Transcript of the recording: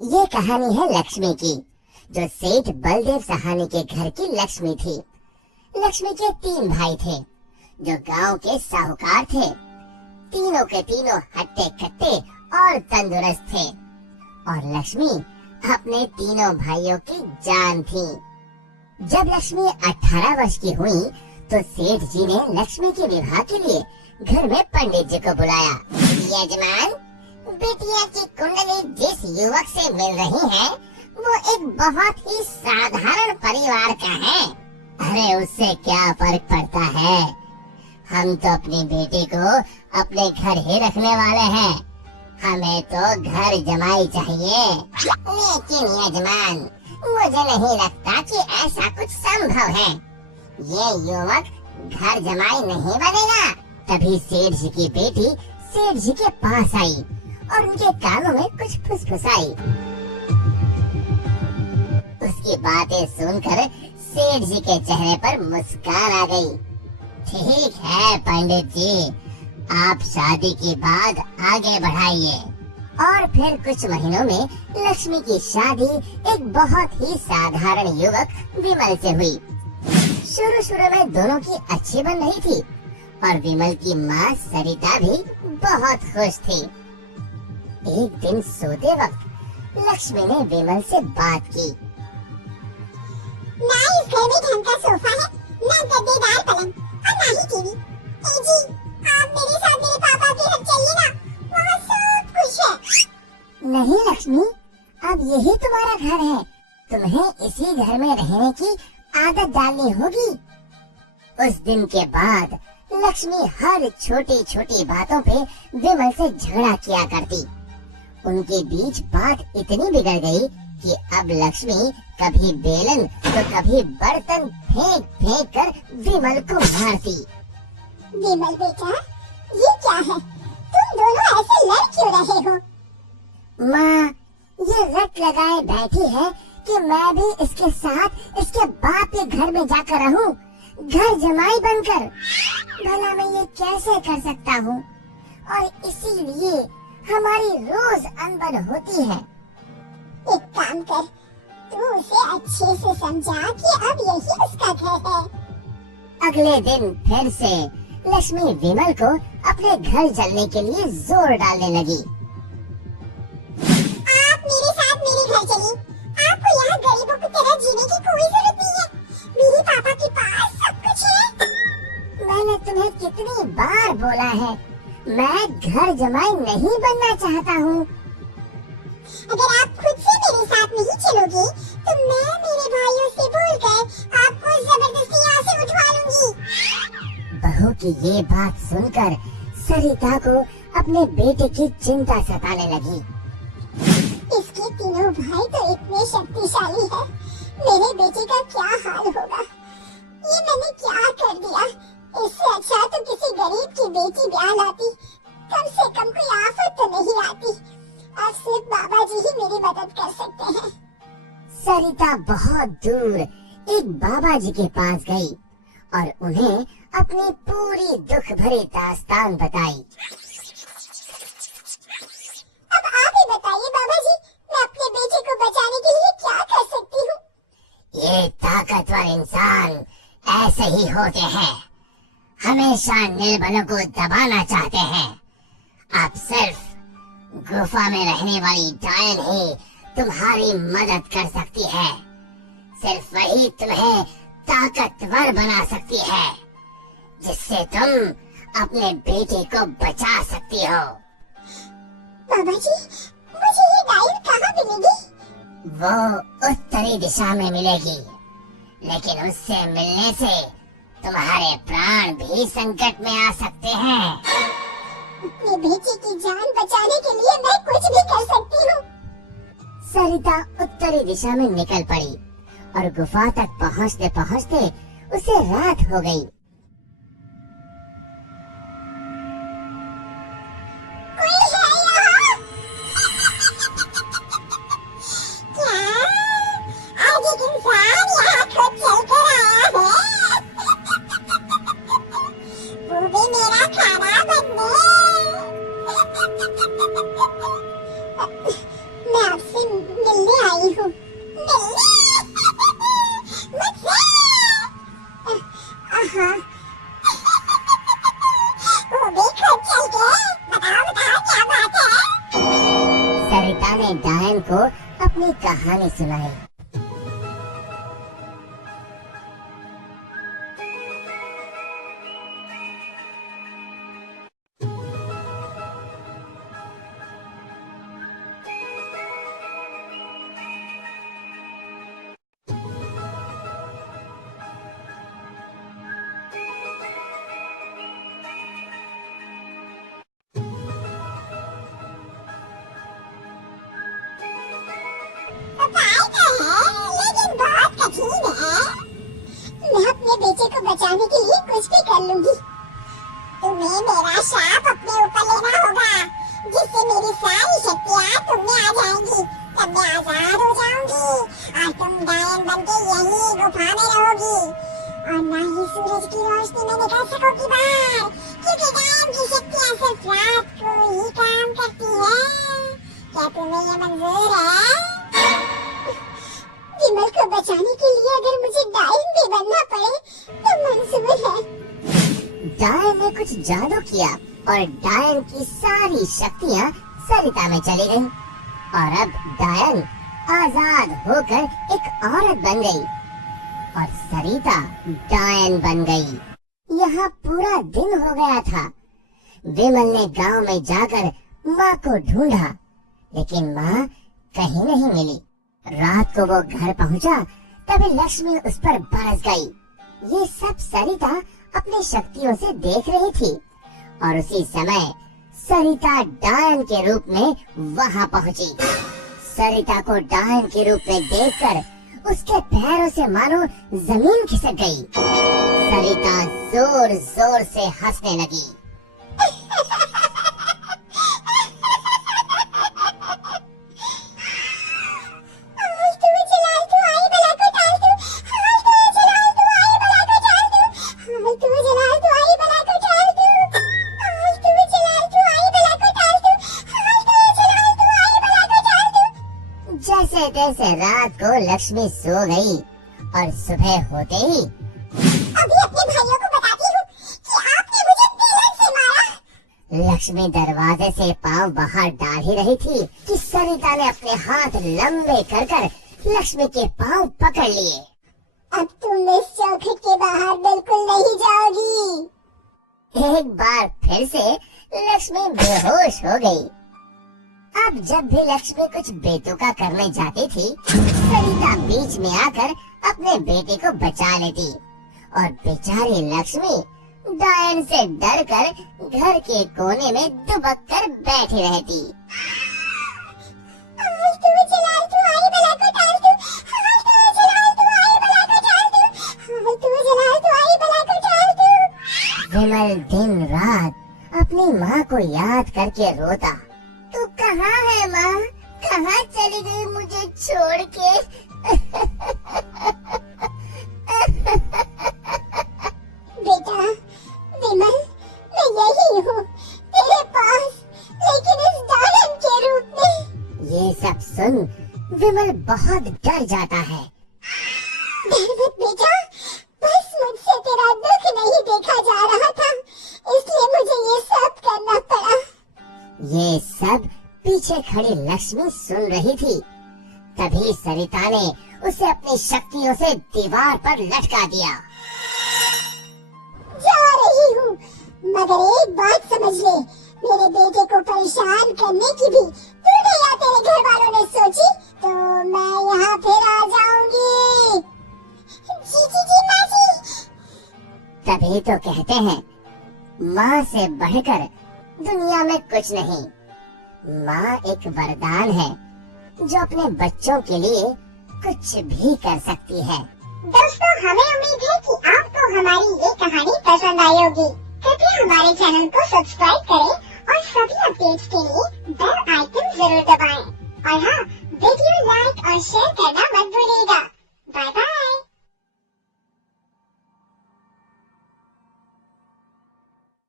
ये कहानी है लक्ष्मी की, जो सेठ बलदेव सहानी के घर की लक्ष्मी थी। लक्ष्मी के 3 भाई थे, जो गांव के साहूकार थे। तीनों के तीनों हट्टे कट्टे और तंदुरुस्त थे, और लक्ष्मी अपने तीनों भाइयों की जान थी। जब लक्ष्मी 18 वर्ष की हुई, तो सेठ जी ने लक्ष्मी के विवाह के लिए घर में पंडित जी को बुलाया। यजमान, बेटिया की कुंडली जिस युवक से मिल रही है, वो एक बहुत ही साधारण परिवार का है। अरे उससे क्या फर्क पड़ता है, हम तो अपनी बेटी को अपने घर ही रखने वाले हैं। हमें तो घर जमाई चाहिए। लेकिन यजमान, मुझे नहीं लगता कि ऐसा कुछ संभव है। ये युवक घर जमाई नहीं बनेगा। तभी सेठ जी की बेटी सेठ जी के पास आई और उनके कानों में कुछ फुसफुसाई। उसकी बातें सुनकर सेठ जी के चेहरे पर मुस्कान आ गई। ठीक है पंडित जी, आप शादी की बात आगे बढ़ाइए। और फिर कुछ महीनों में लक्ष्मी की शादी एक बहुत ही साधारण युवक विमल से हुई। शुरू में दोनों की अच्छी बन रही थी, और विमल की माँ सरिता भी बहुत खुश थी। एक दिन सोते वक्त लक्ष्मी ने विमल से बात की। ना इस घर में ढंग का सोफा है, ना गद्देदार पलंग और ना ही टीवी। ए जी, आप मेरे साथ मेरे पापा के घर चलिए ना, वहाँ सब कुछ है। नहीं लक्ष्मी, अब यही तुम्हारा घर है। तुम्हें इसी घर में रहने की आदत डालनी होगी। उस दिन के बाद लक्ष्मी हर छोटी छोटी बातों पे विमल से झगड़ा किया करती। उनके बीच बात इतनी बिगड़ गई कि अब लक्ष्मी कभी बेलन तो कभी बर्तन फेंक फेंक कर विमल को मारती। विमल बेटा, ये क्या है? तुम दोनों ऐसे लड़ क्यों रहे हो? माँ, ये रट लगाए बैठी है कि मैं भी इसके साथ इसके बाप के घर में जाकर रहूं, घर जमाई बनकर। भला मैं ये कैसे कर सकता हूँ? और इसीलिए हमारी रोज अनबन होती है। एक काम कर, तू उसे अच्छे से समझा कि अब यही उसका घर है। अगले दिन फिर से लक्ष्मी विमल को अपने घर चलने के लिए जोर डालने लगी। आप मेरे साथ मेरे घर चलिए। आपको यहाँ गरीबों की तरह जीने की कोई जरूरत नहीं है। मेरे पापा के पास सब कुछ है। मैंने तुम्हें कितनी बार बोला है, मैं घर जमाई नहीं बनना चाहता हूँ। अगर आप खुद से मेरे साथ नहीं चलोगे, तो मैं मेरे भाइयों से बोलकर आपको जबरदस्ती यहाँ से उठवा लूंगी। बहू की ये बात सुनकर सरिता को अपने बेटे की चिंता सताने लगी। इसके तीनों भाई तो इतने शक्तिशाली हैं। मेरे बेटे का क्या हाल होगा? ये मैंने क्या कर दिया? इससे अच्छा तो किसी गरीब की बेटी ब्याह लाती। कम से कम कोई आफत तो नहीं आती। अब सिर्फ बाबा जी ही मेरी मदद कर सकते हैं। सरिता बहुत दूर एक बाबा जी के पास गई और उन्हें अपनी पूरी दुख भरी दास्तान बताई। अब आप ही बताइए बाबा जी, मैं अपने बेटे को बचाने के लिए क्या कर सकती हूँ? ये ताकतवर इंसान ऐसे ही होते हैं, हमेशा निर्बलों को दबाना चाहते हैं। अब सिर्फ गुफा में रहने वाली डायन ही तुम्हारी मदद कर सकती है। सिर्फ वही तुम्हें ताकतवर बना सकती है, जिससे तुम अपने बेटे को बचा सकती हो। बाबा जी, मुझे ये डायन कहाँ मिलेगी? वो उत्तरी दिशा में मिलेगी, लेकिन उससे मिलने से तुम्हारे प्राण भी संकट में आ सकते हैं। अपने बेटे की जान बचाने के लिए मैं कुछ भी कर सकती हूँ। सरिता उत्तरी दिशा में निकल पड़ी और गुफा तक पहुँचते पहुँचते उसे रात हो गई। कोई है यहाँ? क्या? आज एक इंसान यहाँ खुद चलकर आया है? वो भी मेरा खाना बनने। मैं आपसे सरिता ने डायन को अपनी कहानी सुनाई। लेकिन बहुत कठिन है। मैं अपने बेटे को बचाने के लिए कुछ भी कर लूंगी। तुम्हें मेरा श्राप अपने ऊपर लेना होगा, जिससे मेरी सारी शक्तियाँ तुम में आ जाएंगी। तब मैं आजाद हो जाऊंगी और तुम डायन बनके यही गुफा में रहोगी और ना ही सूरज की रोशनी में निकल सकोगी बाहर, क्योंकि डायन की शक्तियाँ सिर्फ रात को ही काम करती है। क्या तुम्हें ये मंजूर है? विमल को बचाने के लिए अगर मुझे डायन भी बनना पड़े तो मंजूर है। डायन ने कुछ जादू किया और डायन की सारी शक्तियाँ सरिता में चली गईं और अब डायन आजाद होकर एक औरत बन गई और सरिता डायन बन गई। यहाँ पूरा दिन हो गया था। विमल ने गांव में जाकर माँ को ढूंढा, लेकिन माँ कहीं नहीं मिली। रात को वो घर पहुंचा, तभी लक्ष्मी उस पर बरस गई। ये सब सरिता अपनी शक्तियों से देख रही थी और उसी समय सरिता डायन के रूप में वहां पहुंची। सरिता को डायन के रूप में देखकर उसके पैरों से मानो जमीन खिसक गई। सरिता जोर जोर से हंसने लगी। जैसे तैसे रात को लक्ष्मी सो गई और सुबह होते ही अभी अपने भाइयों को बताती हूँ कि आपने मुझे बेलन से मारा। लक्ष्मी दरवाजे से पांव बाहर डाल ही रही थी कि सरिता ने अपने हाथ लंबे कर कर लक्ष्मी के पांव पकड़ लिए। अब तुम इस चौखट के बाहर बिल्कुल नहीं जाओगी। एक बार फिर से लक्ष्मी बेहोश हो गई। अब जब भी लक्ष्मी कुछ बेतुका करने जाती थी, सरिता बीच में आकर अपने बेटे को बचा लेती और बेचारी लक्ष्मी डायन से डरकर घर के कोने में दुबक कर बैठी रहती। विमल दिन रात अपनी माँ को याद करके रोता। तू कहाँ है माँ? कहाँ चली गई मुझे छोड़ के? बेटा विमल, मैं यही हूँ तेरे पास, लेकिन इस डायन के रूप में। ये सब सुन विमल बहुत डर जाता है। डर मत बेटा, बस मुझसे तेरा दुख नहीं देखा जा रहा था, इसलिए मुझे ये सब करना पड़ा। ये सब पीछे खड़ी लक्ष्मी सुन रही थी। तभी सरिता ने उसे अपनी शक्तियों से दीवार पर लटका दिया। जा रही हूँ, मगर एक बात समझ ले, मेरे बेटे को परेशान करने की भी तूने या तेरे घर वालों ने सोची तो मैं यहाँ फिर आ जाऊंगी। जी जी जी माँ जी। तभी तो कहते हैं माँ से बढ़कर दुनिया में कुछ नहीं। माँ एक वरदान है जो अपने बच्चों के लिए कुछ भी कर सकती है। दोस्तों, हमें उम्मीद है कि आपको हमारी ये कहानी पसंद आई होगी। कृपया हमारे चैनल को सब्सक्राइब करें और सभी अपडेट्स के लिए बेल आइकन जरूर दबाएं। और हाँ,